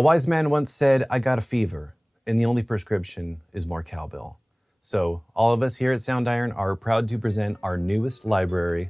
A wise man once said, "I got a fever, and the only prescription is more cowbell." So all of us here at Soundiron are proud to present our newest library,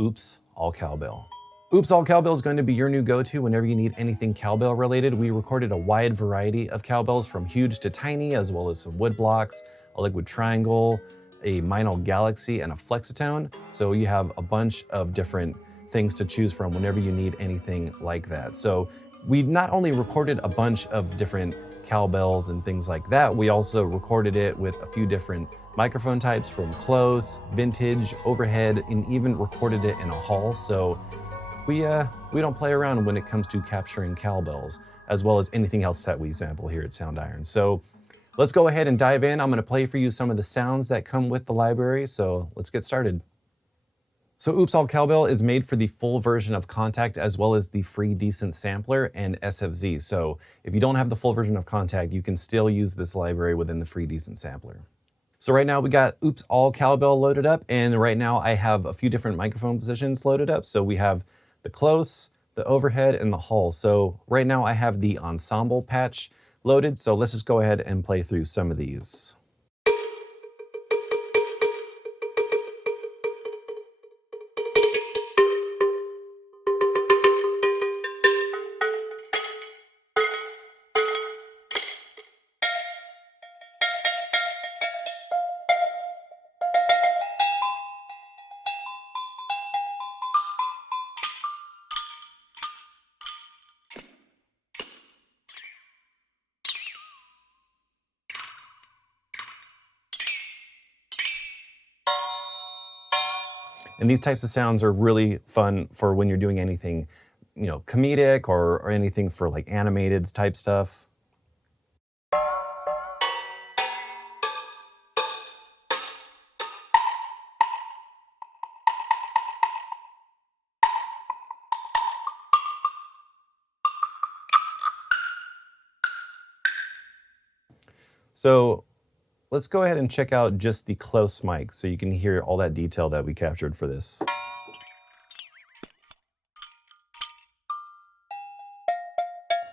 Oops, All Cowbell. Oops, All Cowbell is going to be your new go-to whenever you need anything cowbell related. We recorded a wide variety of cowbells from huge to tiny, as well as some woodblocks, a liquid triangle, a Meinl Galaxy, and a Flexatone. So you have a bunch of different things to choose from whenever you need anything like that. So we not only recorded a bunch of different cowbells and things like that, we also recorded it with a few different microphone types from close, vintage, overhead, and even recorded it in a hall. So we don't play around when it comes to capturing cowbells, as well as anything else that we sample here at Soundiron. So let's go ahead and dive in. I'm gonna play for you some of the sounds that come with the library, so let's get started. So Oops All Cowbell is made for the full version of Contact, as well as the free Decent Sampler and SFZ. So if you don't have the full version of Contact, you can still use this library within the free Decent Sampler. So right now we got Oops All Cowbell loaded up, and right now I have a few different microphone positions loaded up. So we have the close, the overhead, and the hall. So right now I have the ensemble patch loaded, so let's just go ahead and play through some of these. And these types of sounds are really fun for when you're doing anything, comedic or anything for like animated type stuff. So let's go ahead and check out just the close mic so you can hear all that detail that we captured for this.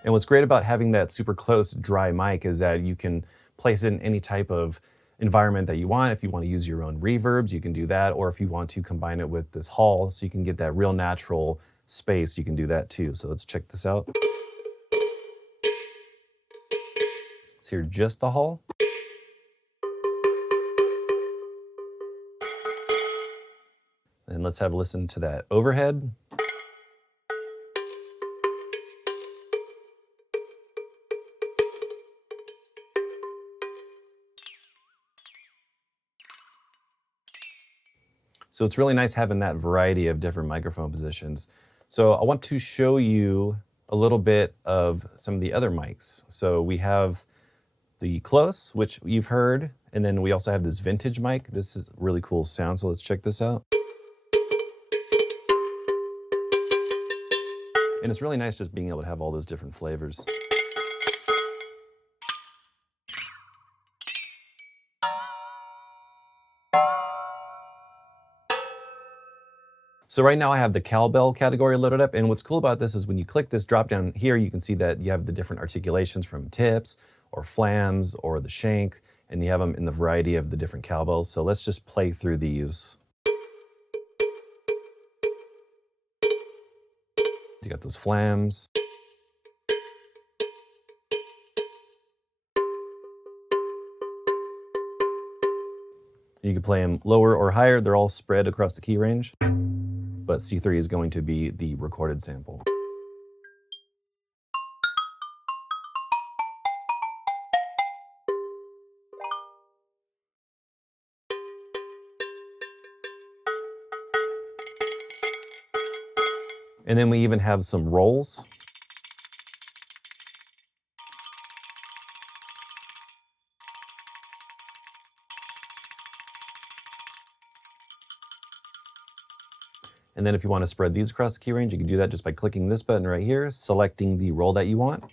And what's great about having that super close dry mic is that you can place it in any type of environment that you want. If you want to use your own reverbs, you can do that. Or if you want to combine it with this hall so you can get that real natural space, you can do that too. So let's check this out. Let's hear just the hall. And let's have a listen to that overhead. So it's really nice having that variety of different microphone positions. So I want to show you a little bit of some of the other mics. So we have the close, which you've heard, and then we also have this vintage mic. This is really cool sound, so let's check this out. And it's really nice just being able to have all those different flavors. So right now I have the cowbell category loaded up, and what's cool about this is when you click this drop down here, you can see that you have the different articulations from tips or flams or the shank, and you have them in the variety of the different cowbells. So let's just play through these. You got those flams. You can play them lower or higher. They're all spread across the key range, but C3 is going to be the recorded sample. And then we even have some rolls. And then if you want to spread these across the key range, you can do that just by clicking this button right here, selecting the roll that you want,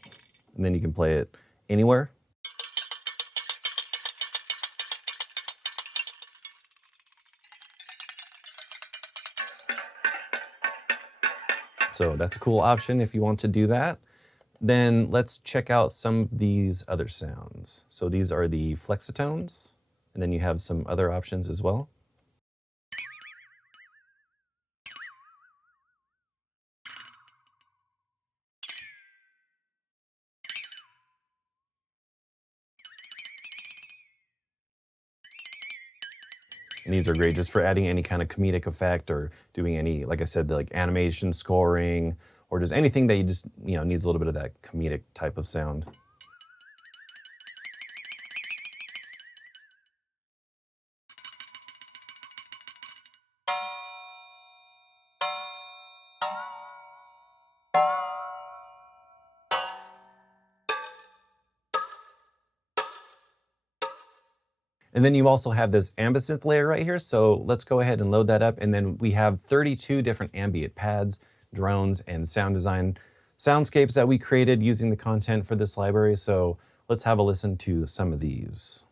and then you can play it anywhere. So that's a cool option if you want to do that. Then let's check out some of these other sounds. So these are the Flexatones, and then you have some other options as well. And these are great just for adding any kind of comedic effect or doing any, like I said, like animation scoring, or just anything that you just, needs a little bit of that comedic type of sound. And then you also have this ambient layer right here. So let's go ahead and load that up. And then we have 32 different ambient pads, drones, and sound design soundscapes that we created using the content for this library. So let's have a listen to some of these.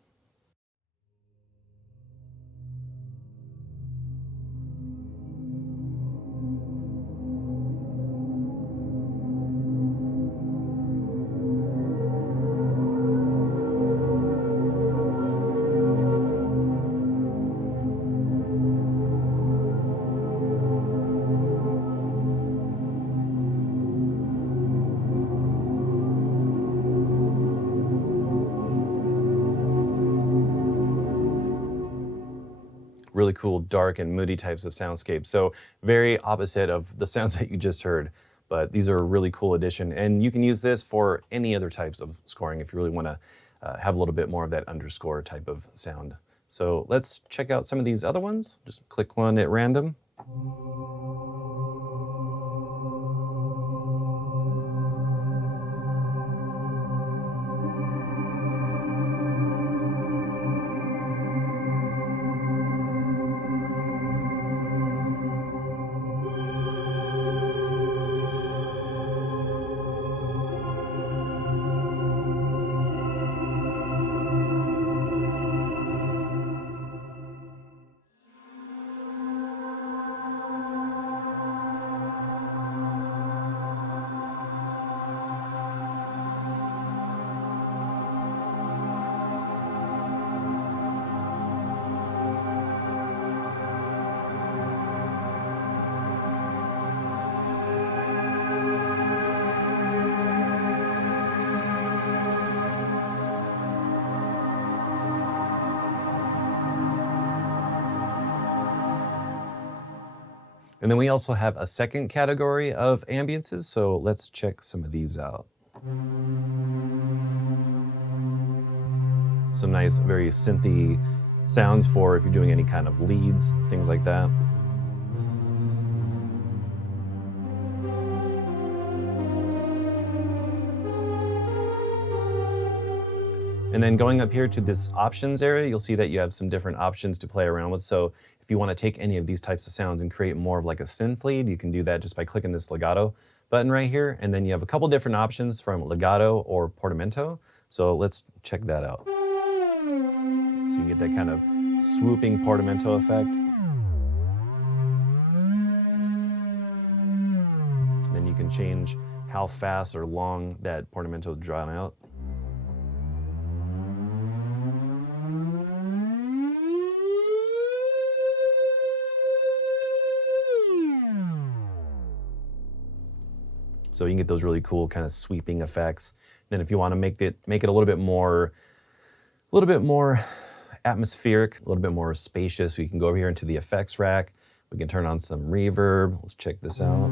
Really cool, dark and moody types of soundscapes. So very opposite of the sounds that you just heard, but these are a really cool addition. And you can use this for any other types of scoring if you really want to have a little bit more of that underscore type of sound. So let's check out some of these other ones. Just click one at random. And then we also have a second category of ambiances, so let's check some of these out. Some nice, very synthy sounds for if you're doing any kind of leads, things like that. And then going up here to this options area, you'll see that you have some different options to play around with. So if you want to take any of these types of sounds and create more of like a synth lead, you can do that just by clicking this legato button right here. And then you have a couple different options from legato or portamento. So let's check that out. So you can get that kind of swooping portamento effect. Then you can change how fast or long that portamento is drawn out. So you can get those really cool kind of sweeping effects. Then if you want to make it a little bit more atmospheric, a little bit more spacious, so you can go over here into the effects rack. We can turn on some reverb. Let's check this out.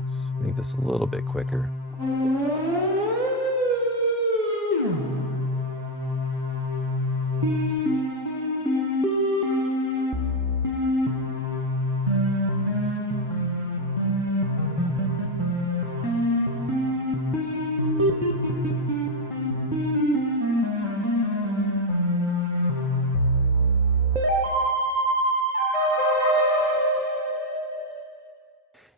Let's make this a little bit quicker.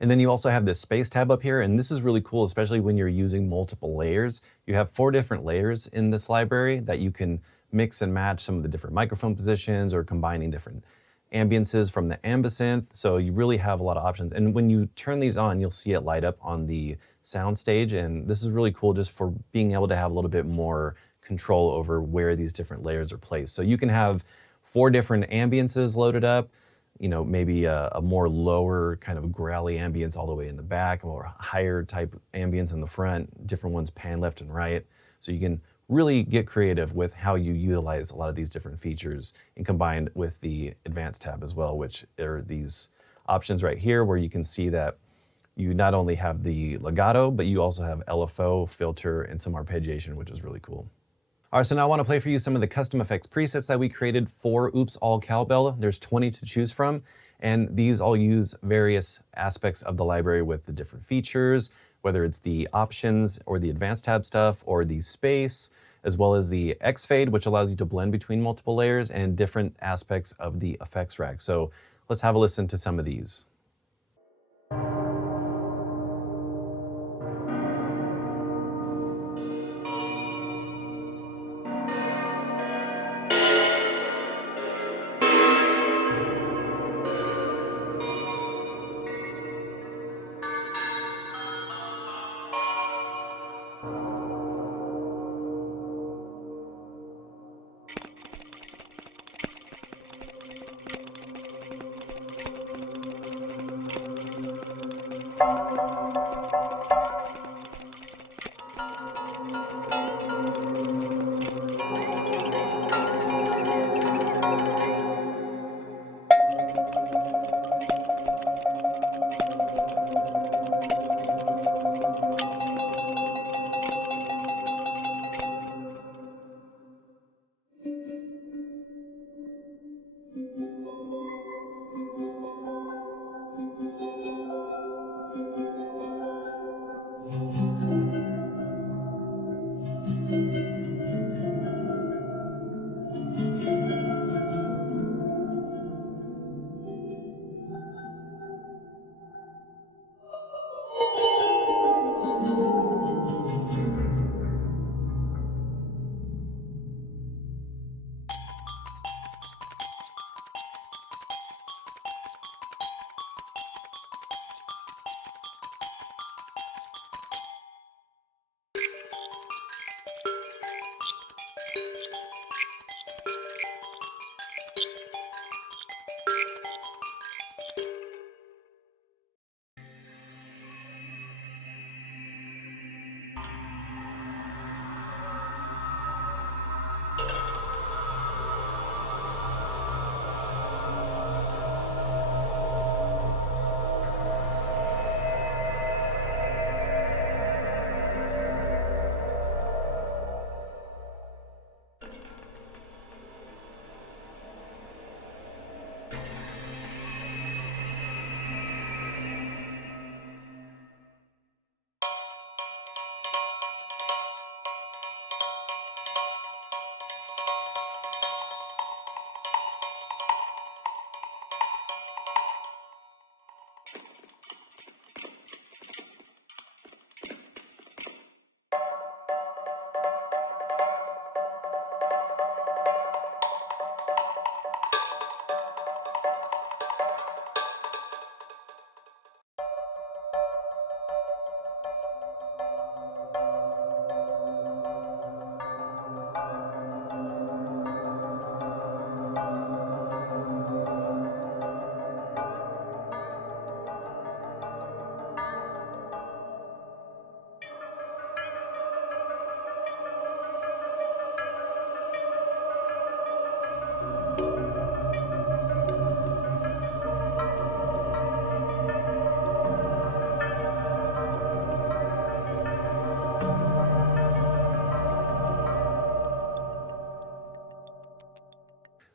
And then you also have this space tab up here, and this is really cool, especially when you're using multiple layers. You have 4 different layers in this library that you can mix and match some of the different microphone positions or combining different ambiances from the ambisynth. So you really have a lot of options. And when you turn these on, you'll see it light up on the sound stage. And this is really cool just for being able to have a little bit more control over where these different layers are placed. So you can have 4 different ambiances loaded up, you know, maybe a more lower kind of growly ambience all the way in the back, a more higher type ambience in the front, different ones pan left and right. So you can really get creative with how you utilize a lot of these different features, and combined with the advanced tab as well, which are these options right here where you can see that you not only have the legato, but you also have LFO, filter, and some arpeggiation, which is really cool. All right, so now I want to play for you some of the custom effects presets that we created for Oops All Cowbell. There's 20 to choose from, and these all use various aspects of the library with the different features, whether it's the options or the advanced tab stuff or the space, as well as the X fade, which allows you to blend between multiple layers, and different aspects of the effects rack. So let's have a listen to some of these.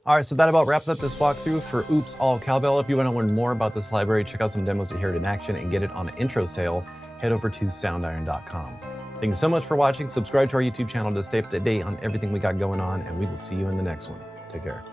All right, so that about wraps up this walkthrough for Oops All Cowbell. If you want to learn more about this library, check out some demos to hear it in action and get it on an intro sale, head over to soundiron.com. Thank you so much for watching. Subscribe to our YouTube channel to stay up to date on everything we got going on, and we will see you in the next one. Take care.